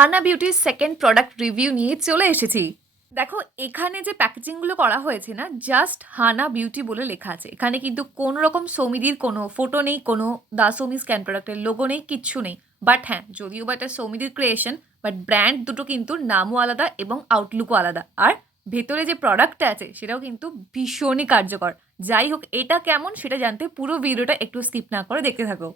হানা বিউটির second product review নিয়ে চলে এসেছি। দেখো এখানে যে প্যাকেজিংগুলো করা হয়েছে না, জাস্ট হানা বিউটি বলে লেখা আছে। এখানে কিন্তু কোনো রকম সৌমিদির কোনো ফটো নেই, কোনো দা সৌমি স্ক্যান প্রোডাক্টের লোগো নেই, কিচ্ছু নেই। বাট হ্যাঁ, যদিও বা এটা সৌমিদির ক্রিয়েশন, বাট ব্র্যান্ড দুটো কিন্তু নামও আলাদা এবং আউটলুকও আলাদা। আর ভেতরে যে প্রোডাক্টটা আছে সেটাও কিন্তু ভীষণই কার্যকর। যাই হোক, এটা কেমন সেটা জানতে পুরো ভিডিওটা একটু স্কিপ না করে দেখতে থাকো।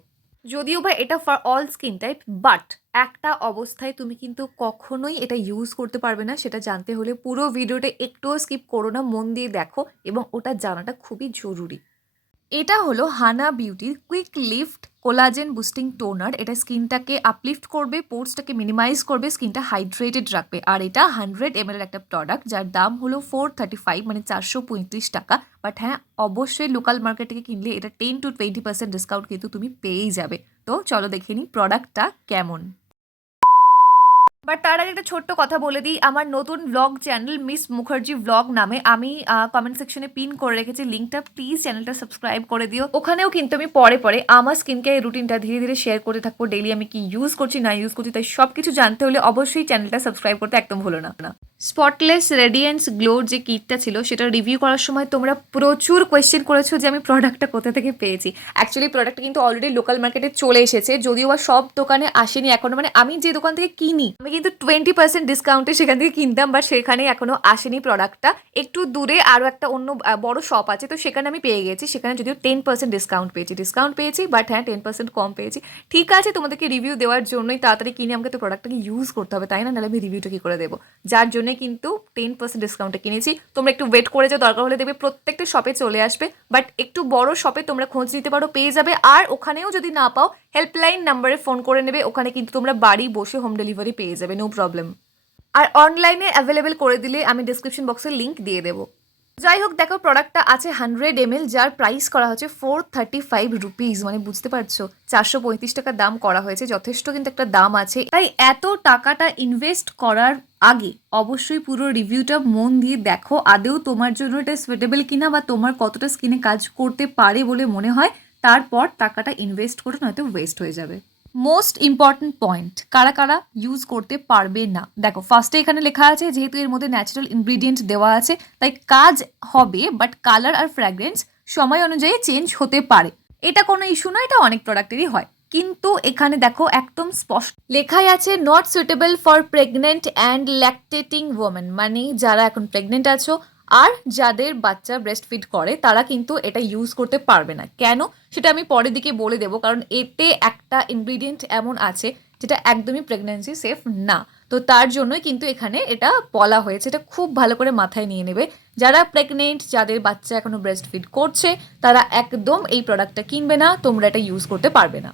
যদিও বা এটা for all skin type, but একটা অবস্থায় তুমি কিন্তু কখনোই এটা ইউজ করতে পারবে না। সেটা জানতে হলে পুরো ভিডিওটা একটুও স্কিপ করো না, মন দিয়ে দেখো এবং ওটা জানাটা খুবই জরুরি। এটা হলো হানা বিউটির quick lift collagen boosting toner. এটা স্কিনটাকে আপলিফট করবে, পোর্সটাকে মিনিমাইজ করবে, স্কিনটা হাইড্রেটেড রাখবে। আর এটা 100 ml একটা প্রোডাক্ট, যার দাম হলো 435, মানে 435 টাকা। বাট হ্যাঁ, অবশ্যই লোকাল মার্কেট থেকে কিনলে এটা 10-20% ডিসকাউন্ট কিন্তু তুমি পেয়েই যাবে। তো চলো দেখে নিই প্রোডাক্টটা কেমন। বাট তার আগে একটা ছোট্ট কথা বলে দিই, আমার নতুন blog channel miss Mukherjee blog নামে আমি কমেন্ট সেকশনে পিন করে রেখেছি লিঙ্কটা, প্লিজ চ্যানেলটা সাবস্ক্রাইব করে দিও। ওখানেও কিন্তু আমি পরে পরে আমার স্কিন কেয়ার রুটিনটা ধীরে ধীরে শেয়ার করতে থাকবো। ডেইলি আমি কি ইউজ করছি না ইউজ করছি তাই সব কিছু জানতে হলে অবশ্যই চ্যানেলটা সাবস্ক্রাইব করতে একদম ভুলো না। স্পটলেস রেডিয়েন্স গ্লোর যে কিটটা ছিল সেটা রিভিউ করার সময় তোমরা প্রচুর কোয়েশ্চেন করেছো যে আমি প্রোডাক্টটা কোথা থেকে পেয়েছি। অ্যাকচুয়ালি প্রোডাক্টটা কিন্তু অলরেডি লোকাল মার্কেটে চলে এসেছে, যদিও বা সব দোকানে আসেনি এখনো। মানে আমি যে দোকান থেকে কিনি আমি কিন্তু 20% ডিসকাউন্টে সেখান থেকে কিনতাম, বাট সেখানে এখনো আসেনি প্রোডাক্টটা। একটু দূরে আরও একটা অন্য বড় শপ আছে, তো সেখানে আমি পেয়ে গেছি। সেখানে যদিও 10% ডিসকাউন্ট পেয়েছি, বাট হ্যাঁ 10% কম পেয়েছি। ঠিক আছে, তোমাদেরকে রিভিউ দেওয়ার জন্যই তাড়াতাড়ি কিনে আমাকে তো প্রোডাক্টটাকে ইউজ করতে হবে, তাই না? নাহলে আমি রিভিউটা কি করে দেবো? যার জন্য কিন্তু 10% ডিসকাউন্টে কিনেছি। তোমরা একটু ওয়েট করে যাও, দরকার হলে দেখবে প্রত্যেকটা শপে চলে আসবে। বাট একটু বড় শপে তোমরা খোঁজ নিতে পারো, পেয়ে যাবে। আর ওখানেও যদি না পাও, হেল্পলাইন নাম্বারে ফোন করে নেবে, ওখানে কিন্তু তোমরা বাড়ি বসে হোম ডেলিভারি পেয়ে যাবে, নো প্রবলেম। আর অনলাইনে অ্যাভেলেবেল করে দিলে আমি ডিসক্রিপশন বক্সে লিঙ্ক দিয়ে দেবো। যাই হোক, দেখো প্রোডাক্টটা আছে 100 ml, যার প্রাইস করা হচ্ছে 435 রুপিস। মানে বুঝতে পারছো, 435 টাকা দাম করা হয়েছে, যথেষ্ট কিন্তু একটা দাম আছে। তাই এত টাকাটা ইনভেস্ট করার আগে অবশ্যই পুরো রিভিউটা মন দিয়ে দেখো, আদেও তোমার জন্য এটা সুইটেবল কিনা বা তোমার কতটা স্কিনে কাজ করতে পারে বলে মনে হয়। তারপর টাকাটা ইনভেস্ট করে নয়তো ওয়েস্ট হয়ে যাবে। মোস্ট ইম্পর্টেন্ট পয়েন্ট, কারা কারা ইউজ করতে পারবে না। দেখো ফার্স্টে এখানে লেখা আছে যেহেতু এর মধ্যে ন্যাচারাল ইনগ্রিডিয়েন্ট দেওয়া আছে তাই কাজ হবে, বাট কালার আর ফ্র্যাগ্রেন্স সময় অনুযায়ী চেঞ্জ হতে পারে। এটা কোনো ইস্যু নয়, এটা অনেক প্রোডাক্টেরই হয়। কিন্তু এখানে দেখো একদম স্পষ্ট লেখাই আছে not suitable for pregnant and lactating women, মানে যারা এখন প্রেগনেন্ট আছো আর যাদের বাচ্চা ব্রেস্ট ফিড করে তারা কিন্তু এটা ইউজ করতে পারবে না। কেন সেটা আমি পরের দিকে বলে দেবো, কারণ এতে একটা ইনগ্রিডিয়েন্ট এমন আছে যেটা একদমই প্রেগনেন্সি সেফ না। তো তার জন্যই কিন্তু এখানে এটা বলা হয়েছে, এটা খুব ভালো করে মাথায় নিয়ে নেবে। যারা প্রেগনেন্ট, যাদের বাচ্চা এখনো ব্রেস্ট ফিড করছে, তারা একদম এই প্রোডাক্টটা কিনবে না, তোমরা এটা ইউজ করতে পারবে না।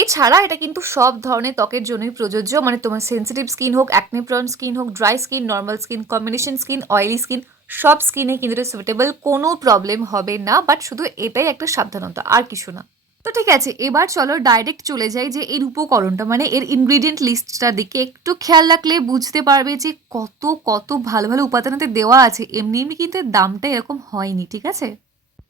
এছাড়া এটা কিন্তু সব ধরনের ত্বকের জন্যই প্রযোজ্য, মানে তোমার সেন্সিটিভ স্কিন হোক, অ্যাকনে প্রন স্কিন হোক, dry skin, normal skin, combination skin, oily skin, সব স্কিনে কিন্তু এটা সুইটেবল, কোনো প্রবলেম হবে না। বাট শুধু এটাই একটা সাবধানতা, আর কিছু না। তো ঠিক আছে, এবার চলো ডাইরেক্ট চলে যাই যে এর উপকরণটা মানে এর ইনগ্রিডিয়েন্ট লিস্টটার দিকে একটু খেয়াল রাখলে বুঝতে পারবে যে কত কত ভালো ভালো উপাদানতে দেওয়া আছে। এমনি এমনি কিন্তু এর দামটা এরকম হয়নি, ঠিক আছে?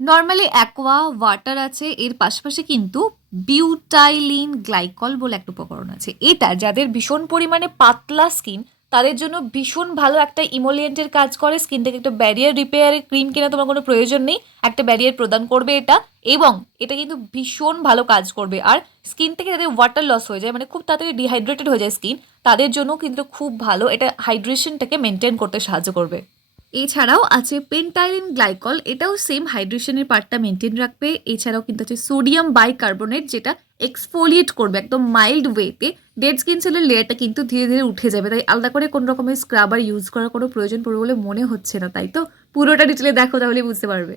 নর্মালি অ্যাকোয়া ওয়াটার আছে, এর পাশাপাশি কিন্তু বিউটাইলিন গ্লাইকল বলে একটা উপকরণ আছে। এটা যাদের ভীষণ পরিমাণে পাতলা স্কিন তাদের জন্য ভীষণ ভালো একটা ইমোলিয়েন্টের কাজ করে। স্কিনটাকে একটা ব্যারিয়ার রিপেয়ারের ক্রিম কেনা তোমার কোনো প্রয়োজন নেই, একটা ব্যারিয়ার প্রদান করবে এটা। এবং এটা কিন্তু ভীষণ ভালো কাজ করবে। আর স্কিন থেকে যাদের ওয়াটার লস হয়ে যায়, মানে খুব তাড়াতাড়ি ডিহাইড্রেটেড হয়ে যায় স্কিন, তাদের জন্য কিন্তু খুব ভালো, এটা হাইড্রেশনটাকে মেনটেন করতে সাহায্য করবে। এছাড়াও আছে পেন্টাইলিন গ্লাইকল, এটাও সেম হাইড্রেশনের পার্টটা মেনটেন রাখবে। এছাড়াও কিন্তু আছে সোডিয়াম বাইকার্বনেট, যেটা এক্সফোলিয়েট করবে একদম মাইল্ড ওয়েতে। ডেড স্কিন সেলের লেয়ারটা কিন্তু ধীরে ধীরে উঠে যাবে, তাই আলাদা করে কোনো রকমের স্ক্রাবার ইউজ করার কোনো প্রয়োজন পড়বে বলে মনে হচ্ছে না, তাই তো? পুরোটা ডিটেলে দেখো তাহলে বুঝতে পারবে।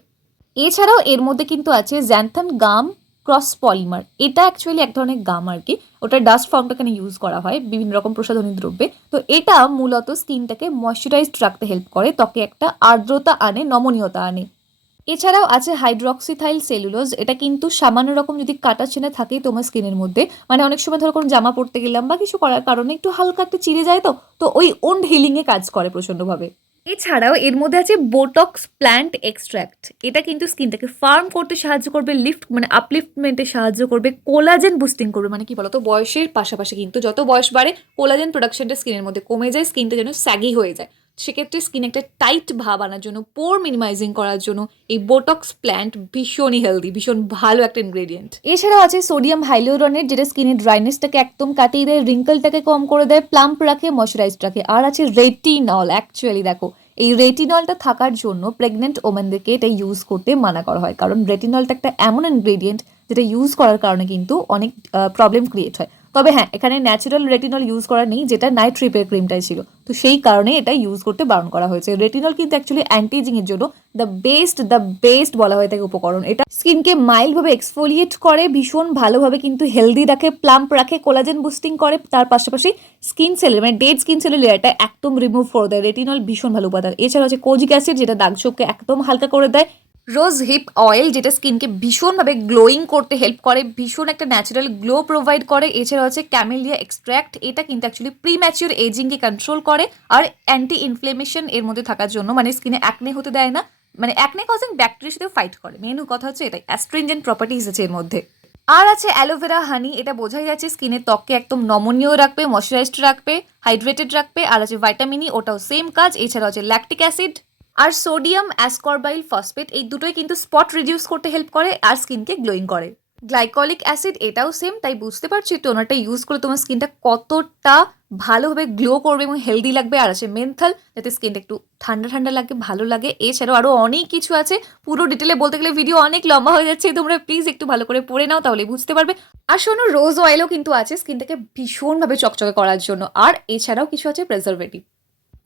এছাড়াও এর মধ্যে কিন্তু আছে জ্যান্থাম গাম ক্রস পলিমার। এটা অ্যাকচুয়ালি এক ধরনের গাম আর কি, ওটা ডাস্ট ফর্মটা এখানে ইউজ করা হয় বিভিন্ন রকম প্রসাধনী দ্রব্যে। তো এটা মূলত স্কিনটাকে ময়শ্চারাইজড রাখতে হেল্প করে, ত্বকে একটা আর্দ্রতা আনে, নমনীয়তা আনে। এছাড়াও আছে হাইড্রক্সিথাইল সেলুলোজ, এটা কিন্তু সামান্য রকম যদি কাটা ছেঁড়া থাকে তোমার স্কিনের মধ্যে, মানে অনেক সময় ধরো কোনো জামা পরতে গেলাম বা কিছু করার কারণে একটু হালকা একটা চিড়ে যায়, তো তো ওই ওন্ড হিলিংয়ে কাজ করে প্রচণ্ডভাবে। এছাড়াও এর মধ্যে আছে বোটক্স প্ল্যান্ট এক্সট্র্যাক্ট। এটা কিন্তু স্কিনটাকে ফার্ম করতে সাহায্য করবে, লিফট মানে আপলিফটমেন্টে সাহায্য করবে, কোলাজেন বুস্টিং করবে। মানে কি বলতো, বয়সের পাশাপাশি কিন্তু যত বয়স বাড়ে কোলাজেন প্রোডাকশনটা স্কিনের মধ্যে কমে যায়, স্কিনটা যেন স্যাগি হয়ে যায়। সেক্ষেত্রে স্কিন একটা টাইট ভাব আনার জন্য, পোর মিনিমাইজিং করার জন্য এই বোটক্স প্ল্যান্ট ভীষণই হেলদি, ভীষণ ভালো একটা ইনগ্রেডিয়েন্ট। এছাড়াও আছে সোডিয়াম হাইলোরনেট, যেটা স্কিনের ড্রাইনেসটাকে একদম কাটিয়ে দেয়, রিঙ্কলটাকে কম করে দেয়, প্লাম্প রাখে, ময়শ্চারাইজড রাখে। আর আছে রেটিনল। অ্যাকচুয়ালি দেখো, এই রেটিনলটা থাকার জন্য প্রেগনেন্ট ওমেনদেরকে এটা ইউজ করতে মানা করা হয়, কারণ রেটিনলটা একটা এমন ইনগ্রেডিয়েন্ট যেটা ইউজ করার কারণে কিন্তু অনেক প্রবলেম ক্রিয়েট হয়। তবে হ্যাঁ, এখানে ন্যাচারাল রেটিনল ইউজ করা নেই, যেটা নাইট ট্রিপের ক্রিমটাই ছিল, তো সেই কারণে এটা ইউজ করতে বারণ করা হয়েছে। রেটিনল কিন্তু অ্যাকচুয়ালি অ্যান্টিজিং এর জন্য দ্য বেস্ট বলা হয়ে থাকে উপকরণ। এটা স্কিনকে মাইল্ডভাবে এক্সফোলিয়েট করে, ভীষণ ভালোভাবে কিন্তু হেলদি রাখে, প্লাম্প রাখে, কোলাজেন বুস্টিং করে, তার পাশাপাশি স্কিন সেলের মানে ডেড স্কিন সেলের লেয়ারটা একদম রিমুভ করে দেয়। রেটিনল ভীষণ ভালো উপাদান। এছাড়া হচ্ছে কোজিক অ্যাসিড, যেটা দাগ ছোপকে একদম হালকা করে দেয়, রোজ হিপ অয়েল, যেটা স্কিনকে ভীষণভাবে গ্লোয়িং করতে হেল্প করে, ভীষণ একটা ন্যাচারাল গ্লো প্রোভাইড করে। এছাড়া হচ্ছে ক্যামেলিয়া এক্সট্র্যাক্ট, এটা কিন্তু অ্যাকচুয়ালি প্রিম্যাচিওর এজিংকে কন্ট্রোল করে আর অ্যান্টি ইনফ্লেমেশন এর মধ্যে থাকার জন্য, মানে স্কিনে অ্যাকনে হতে দেয় না, মানে অ্যাকনে কজিং ব্যাকটেরিয়ার সাথে ফাইট করে। মেন কথা হচ্ছে এটাই, অ্যাস্ট্রিনজেন্ট প্রপার্টিজ আছে এর মধ্যে। আর আছে অ্যালোভেরা হানি, এটা বোঝাই যাচ্ছে স্কিনের ত্বককে একদম নমনীয় রাখবে, ময়শ্চারাইজড রাখবে, হাইড্রেটেড রাখবে। আর আছে ভাইটামিন ই, ওটাও সেম কাজ। এছাড়া হচ্ছে ল্যাকটিক অ্যাসিড আর সোডিয়াম অ্যাসকর্বাইল ফসফেট, এই দুটোই কিন্তু স্পট রিডিউস করতে হেল্প করে আর স্কিনকে গ্লোয়িং করে। গ্লাইকলিক অ্যাসিড, এটাও সেম। তাই বুঝতে পারছি টোনারটা ইউজ করে তোমার স্কিনটা কতটা ভালোভাবে গ্লো করবে এবং হেলদি লাগবে। আর আছে মেন্থাল, যাতে স্কিনটা একটু ঠান্ডা ঠান্ডা লাগে, ভালো লাগে। এছাড়াও আরও অনেক কিছু আছে, পুরো ডিটেলে বলতে গেলে ভিডিও অনেক লম্বা হয়ে যাচ্ছে, তোমরা প্লিজ একটু ভালো করে পড়ে নাও, তাহলে বুঝতে পারবে। আর শোনো, রোজ অয়েলও কিন্তু আছে স্কিনটাকে ভীষণভাবে চকচকে করার জন্য। আর এছাড়াও কিছু আছে প্রেজারভেটিভ।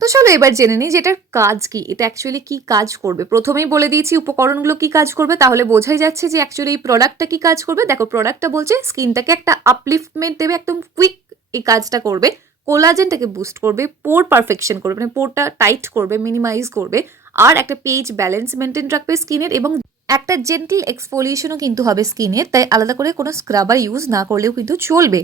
তো চলো এবার জেনে নিই যে এটার কাজ কি, এটা অ্যাকচুয়ালি কি কাজ করবে। প্রথমেই বলে দিয়েছি উপকরণগুলো কি কাজ করবে, তাহলে বোঝাই যাচ্ছে যে অ্যাকচুয়ালি এই প্রোডাক্টটা কি কাজ করবে। দেখো, প্রোডাক্টটা বলছে স্কিনটাকে একটা আপলিফটমেন্ট দেবে, একদম কুইক এই কাজটা করবে, কোলাজেনটাকে বুস্ট করবে, পোর পারফেকশন করবে, মানে পোরটা টাইট করবে, মিনিমাইজ করবে, আর একটা পেজ ব্যালেন্স মেনটেন রাখবে স্কিনের, এবং একটা জেন্টল এক্সফোলিয়েশনও কিন্তু হবে স্কিনের। তাই আলাদা করে কোনো স্ক্রাবার ইউজ না করলেও কিন্তু চলবে।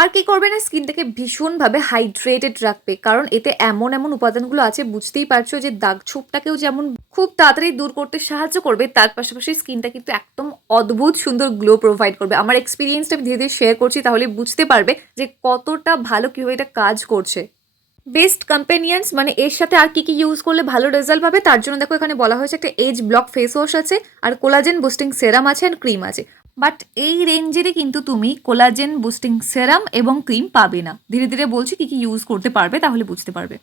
আর কি করবে না, স্কিনটাকে ভীষণভাবে হাইড্রেটেড রাখবে, কারণ এতে এমন এমন উপাদানগুলো আছে, বুঝতেই পারছো যে দাগ ছোপটাকেও যেমন খুব তাড়াতাড়ি দূর করতে সাহায্য করবে, তার পাশাপাশি স্কিনটা কিন্তু একদম অদ্ভুত সুন্দর গ্লো প্রোভাইড করবে। আমার এক্সপিরিয়েন্সটা আমি ধীরে ধীরে শেয়ার করছি, তাহলে বুঝতে পারবে যে কতটা ভালো কীভাবে এটা কাজ করছে। বেস্ট কম্পেনিয়ান্স, মানে এর সাথে আর কি কি ইউজ করলে ভালো রেজাল্ট পাবে, তার জন্য দেখো এখানে বলা হয়েছে একটা এজ ব্লক ফেস ওয়াশ আছে, আর কোলাজেন বুস্টিং সেরাম আছে, আর ক্রিম আছে। বাট এই রেঞ্জেরই কিন্তু তুমি কোলাজেন বুস্টিং সেরাম এবং ক্রিম পাবে না। ধীরে ধীরে বলছি কি কি ইউজ করতে পারবে, তাহলে বুঝতে পারবে।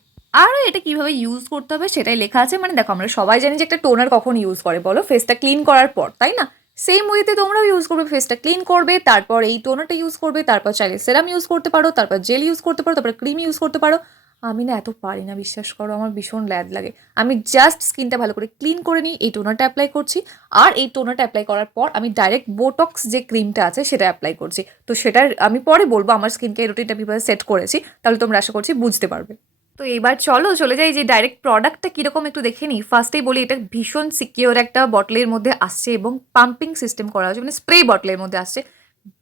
আর এটা কিভাবে ইউজ করতে হবে সেটাই লেখা আছে। মানে দেখো, আমরা সবাই জানি যে একটা টোনার কখন ইউজ করে বলো, ফেসটা ক্লিন করার পর, তাই না? সেম ওয়েতে তোমরাও ইউজ করবে, ফেসটা ক্লিন করবে, তারপর এই টোনারটা ইউজ করবে, তারপর চাইলে সেরাম ইউজ করতে পারো, তারপর জেল ইউজ করতে পারো, তারপর ক্রিম ইউজ করতে পারো। আমি না এত পারি না, বিশ্বাস করো, আমার ভীষণ ল্যাদ লাগে। আমি জাস্ট স্কিনটা ভালো করে ক্লিন করে নিই, এই টোনারটা অ্যাপ্লাই করছি, আর এই টোনারটা অ্যাপ্লাই করার পর আমি ডাইরেক্ট বোটক্স যে ক্রিমটা আছে সেটা অ্যাপ্লাই করছি। তো সেটার আমি পরে বলবো আমার স্কিনকে রুটিনটা কীভাবে সেট করেছি, তাহলে তোমরা আশা করছি বুঝতে পারবে। তো এবার চলো চলে যাই যে ডাইরেক্ট প্রোডাক্টটা কীরকম একটু দেখে নিই। ফার্স্টেই বলি, এটা ভীষণ সিকিওর একটা বটলের মধ্যে আসছে এবং পাম্পিং সিস্টেম করা হচ্ছে, মানে স্প্রে বটলের মধ্যে আসছে।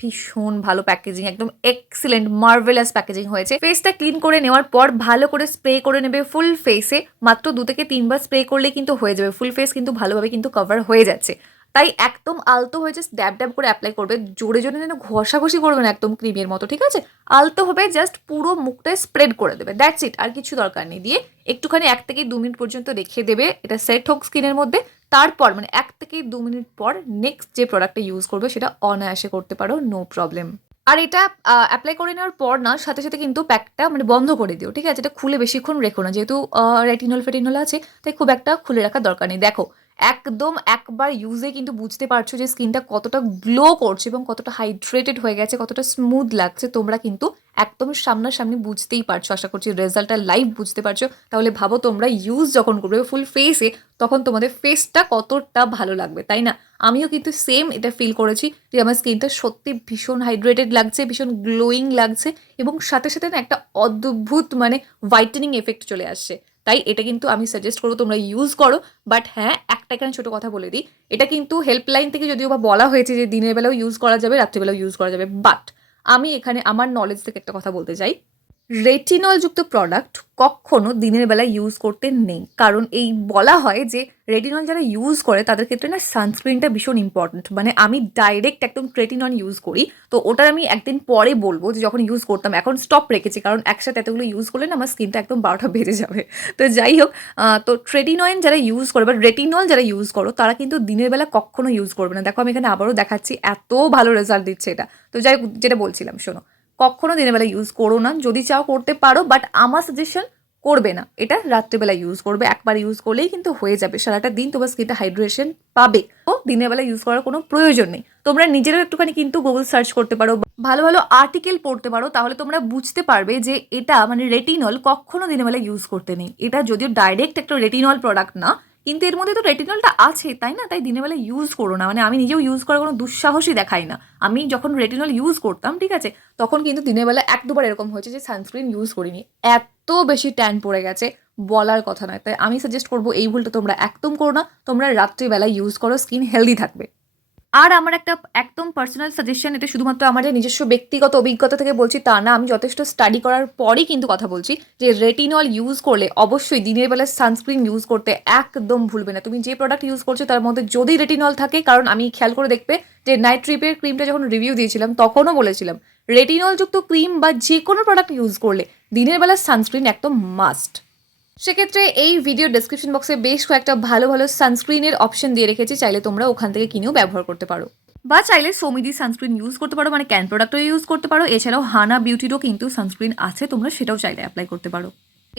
ভীষণ ভালো প্যাকেজিং, একদম এক্সিলেন্ট মার্ভেলাস প্যাকেজিং হয়েছে। ফেসটা ক্লিন করে নেওয়ার পর ভালো করে স্প্রে করে নেবে ফুল ফেসে, মাত্র 2 থেকে 3 বার স্প্রে করলে কিন্তু হয়ে যাবে, ফুল ফেস কিন্তু ভালোভাবে কিন্তু কভার হয়ে যাচ্ছে। তাই একদম আলতো হয়ে জাস্ট ড্যাব ড্যাব করে অ্যাপ্লাই করবে, জোরে জোরে যেন ঘষাঘষি করবে না, একদম ক্রিমের মতো, ঠিক আছে? আলতো হবে, জাস্ট পুরো মুখটায় স্প্রেড করে দেবে, দ্যাটস ইট, আর কিছু দরকার নেই। দিয়ে একটুখানি 1 থেকে 2 মিনিট পর্যন্ত রেখে দেবে, এটা সেট হোক স্কিনের মধ্যে। তারপর মানে 1 থেকে 2 মিনিট পর নেক্সট যে প্রোডাক্টটা ইউজ করবে সেটা অনায়াসে করতে পারো, নো প্রবলেম। আর এটা অ্যাপ্লাই করে নেওয়ার পর না, সাথে সাথে কিন্তু প্যাকটা মানে বন্ধ করে দিও, ঠিক আছে? এটা খুলে বেশিক্ষণ রেখো না, যেহেতু রেটিনল ফেটিনল আছে, তাই খুব একটা খুলে রাখার দরকার নেই। দেখো, একদম একবার ইউজে কিন্তু বুঝতে পারছো যে স্কিনটা কতটা গ্লো করছে এবং কতটা হাইড্রেটেড হয়ে গেছে, কতটা স্মুথ লাগছে। তোমরা কিন্তু একদম সামনাসামনি বুঝতেই পারছো, আশা করছি রেজাল্টটা লাইভ বুঝতে পারছো। তাহলে ভাবো তোমরা ইউজ যখন করবে ফুল ফেসে, তখন তোমাদের ফেসটা কতটা ভালো লাগবে, তাই না? আমিও কিন্তু সেম এটা ফিল করেছি যে আমার স্কিনটা সত্যি ভীষণ হাইড্রেটেড লাগছে, ভীষণ গ্লোয়িং লাগছে, এবং সাথে সাথে না একটা অদ্ভুত মানে হোয়াইটেনিং এফেক্ট চলে আসছে। তাই এটা কিন্তু আমি সাজেস্ট করবো তোমরা ইউজ করো। বাট হ্যাঁ, একটা এখানে ছোটো কথা বলে দিই, এটা কিন্তু হেল্পলাইন থেকে যদিও বা বলা হয়েছে যে দিনের বেলাও ইউজ করা যাবে, রাত্রিবেলাও ইউজ করা যাবে, বাট আমি এখানে আমার নলেজ থেকে একটা কথা বলতে চাই। রেটিনলযুক্ত প্রোডাক্ট কখনো দিনের বেলা ইউজ করতে নেই, কারণ এই বলা হয় যে রেটিনল যারা ইউজ করে তাদের ক্ষেত্রে না সানস্ক্রিনটা ভীষণ ইম্পর্ট্যান্ট। মানে আমি ডাইরেক্ট একদম রেটিনল ইউজ করি, তো ওটার আমি একদিন পরে বলবো যে যখন ইউজ করতাম, এখন স্টপ রেখেছি কারণ একসাথে এতগুলো ইউজ করলে না আমার স্কিনটা একদম 12টা বেজে যাবে। তো যাই হোক, তো ট্রেটিনয়েন যারা ইউজ করে বা রেটিনল যারা ইউজ করো তারা কিন্তু দিনের বেলা কখনো ইউজ করবে না। দেখো আমি এখানে আবারও দেখাচ্ছি, এত ভালো রেজাল্ট দিচ্ছে এটা। তো যাই হোক, যেটা বলছিলাম শোনো, কখনো দিনের বেলা ইউজ করো না, যদি চাও করতে পারো, বাট আমার সাজেশন করবে না, এটা রাত্রেবেলা ইউজ করবে। একবার ইউজ করলেই কিন্তু হয়ে যাবে, সারাটা দিন তোমার স্কিনটা হাইড্রেশন পাবে। তো দিনের বেলা ইউজ করার কোনো প্রয়োজন নেই। তোমরা নিজেরাও একটুখানি কিন্তু গুগল সার্চ করতে পারো, ভালো ভালো আর্টিকেল পড়তে পারো, তাহলে তোমরা বুঝতে পারবে যে এটা মানে রেটিনল কখনো দিনের বেলা ইউজ করতে নেই। এটা যদিও ডাইরেক্ট একটা রেটিনল প্রোডাক্ট না, কিন্তু এর মধ্যে তো রেটিনলটা আছে, তাই না? তাই দিনের বেলা ইউজ করো না। মানে আমি নিজেও ইউজ করার কোনো দুঃসাহসই দেখাই না। আমি যখন রেটিনল ইউজ করতাম, ঠিক আছে, তখন কিন্তু দিনের বেলা এক দুবার এরকম হয়েছে যে সানস্ক্রিন ইউজ করিনি, এত বেশি ট্যান পড়ে গেছে বলার কথা নয়। তাই আমি সাজেস্ট করবো এই ভুলটা তোমরা একদম করো না, তোমরা রাত্রিবেলা ইউজ করো, স্কিন হেলদি থাকবে। আর আমার একটা একদম পার্সোনাল সাজেশন, এটা শুধুমাত্র আমার নিজস্ব ব্যক্তিগত অভিজ্ঞতা থেকে বলছি তা না, আমি যথেষ্ট স্টাডি করার পরই কিন্তু কথা বলছি, যে রেটিনল ইউজ করলে অবশ্যই দিনের বেলা সানস্ক্রিন ইউজ করতে একদম ভুলবে না। তুমি যে প্রোডাক্ট ইউজ করছো তার মধ্যে যদি রেটিনল থাকে, কারণ আমি খেয়াল করে দেখবে যে নাইট ট্রিপের ক্রিমটা যখন রিভিউ দিয়েছিলাম তখনও বলেছিলাম রেটিনলযুক্ত ক্রিম বা যে কোনো প্রোডাক্ট ইউজ করলে দিনের বেলা সানস্ক্রিন একদম মাস্ট। সেক্ষেত্রে এই ভিডিও ডেসক্রিপশন বক্সে বেশ কয়েকটা ভালো ভালো সানস্ক্রিনের অপশন দিয়ে রেখেছি, চাইলে তোমরা ওখান থেকে কিনেও ব্যবহার করতে পারো, বা চাইলে সৌমিদি সানস্ক্রিন ইউজ করতে পারো, মানে ক্যান প্রোডাক্টও ইউজ করতে পারো। এছাড়াও হানা বিউটিরও কিন্তু সানস্ক্রিন আছে, তোমরা সেটাও চাইলে অ্যাপ্লাই করতে পারো।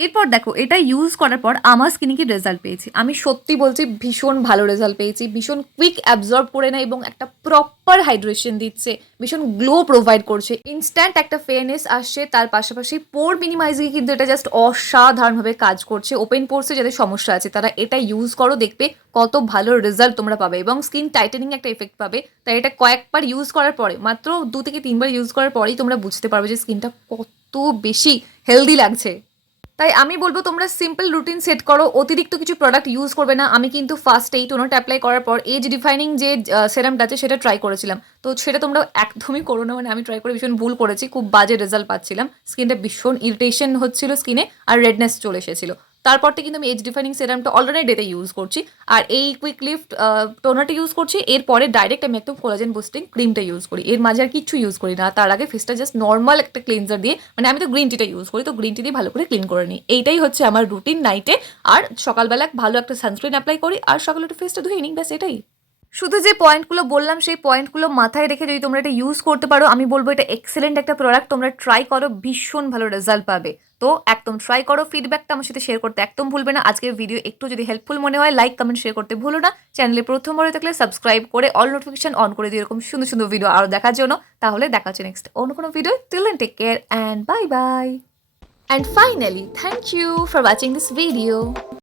এরপর দেখো, এটা ইউজ করার পর আমার স্কিনে কি রেজাল্ট পেয়েছি, আমি সত্যি বলছি ভীষণ ভালো রেজাল্ট পেয়েছি। ভীষণ কুইক অ্যাবজর্ব করে নেয় এবং একটা প্রপার হাইড্রেশন দিচ্ছে, ভীষণ গ্লো প্রোভাইড করছে, ইনস্ট্যান্ট একটা ফেয়ারনেস আসছে। তার পাশাপাশি পোর মিনিমাইজিংয়ে কিন্তু এটা জাস্ট অসাধারণভাবে কাজ করছে। ওপেন পোর্সে যাদের সমস্যা আছে তারা এটা ইউজ করো, দেখবে কত ভালো রেজাল্ট তোমরা পাবে, এবং স্কিন টাইটেনিং একটা এফেক্ট পাবে। তাই এটা কয়েকবার ইউজ করার পরে, মাত্র 2 থেকে 3 বার ইউজ করার পরেই তোমরা বুঝতে পারবে যে স্কিনটা কত বেশি হেলদি লাগছে। তাই আমি বলবো তোমরা সিম্পল রুটিন সেট করো, অতিরিক্ত কিছু প্রোডাক্ট ইউজ করবে না। আমি কিন্তু ফার্স্ট এই টোনারটা অ্যাপ্লাই করার পর এজ ডিফাইনিং যে সেরামটা আছে সেটা ট্রাই করেছিলাম, তো সেটা তোমরা একদমই করো না। মানে আমি ট্রাই করে ভীষণ ভুল করেছি, খুব বাজে রেজাল্ট পাচ্ছিলাম, স্কিনটা ভীষণ ইরিটেশন হচ্ছিল স্কিনে, আর রেডনেস চলে এসেছিলো। তারপর থেকে কিন্তু আমি এজ ডিফাইনিং সেরামটা অলরেডি ডেতে ইউজ করছি, আর এই কুইকলিফট টোনারটা ইউজ করছি। এরপরে ডাইরেক্ট আমি একদম কোলাজেন বুস্টিং ক্রিমটা ইউজ করি, এর মাঝে আর কিছু ইউজ করি না। তার আগে ফেসটা জাস্ট নর্মাল একটা ক্লিনজার দিয়ে, মানে আমি তো গ্রিন টিটা ইউজ করি, তো গ্রিন টি দিয়ে ভালো করে ক্লিন করে নিই। এইটাই হচ্ছে আমার রুটিন নাইটে। আর সকালবেলা ভালো একটা সানস্ক্রিন অ্যাপ্লাই করি, আর সকালে একটু ফেসটা ধুয়ে নিই, ব্যাস এটাই। শুধু যে পয়েন্টগুলো বললাম সেই পয়েন্টগুলো মাথায় রেখে যদি তোমরা এটা ইউজ করতে পারো, আমি বলবো এটা এক্সেলেন্ট একটা প্রোডাক্ট, তোমরা ট্রাই করো, ভীষণ ভালো রেজাল্ট পাবে। তো একদম ট্রাই করো, ফিডব্যাকটা আমার সাথে শেয়ার করতে একদম ভুলবে না। আজকের ভিডিও একটু যদি হেল্পফুল মনে হয়, লাইক কমেন্ট শেয়ার করতে ভুলো না। চ্যানেলে প্রথমবার হয়ে থাকলে সাবস্ক্রাইব করে অল নোটিফিকেশন অন করে দিও এরকম সুন্দর সুন্দর ভিডিও আরও দেখার জন্য। তাহলে দেখা হচ্ছে নেক্সট অন্য কোনো video. Till then take care and bye bye. And finally, thank you for watching this video.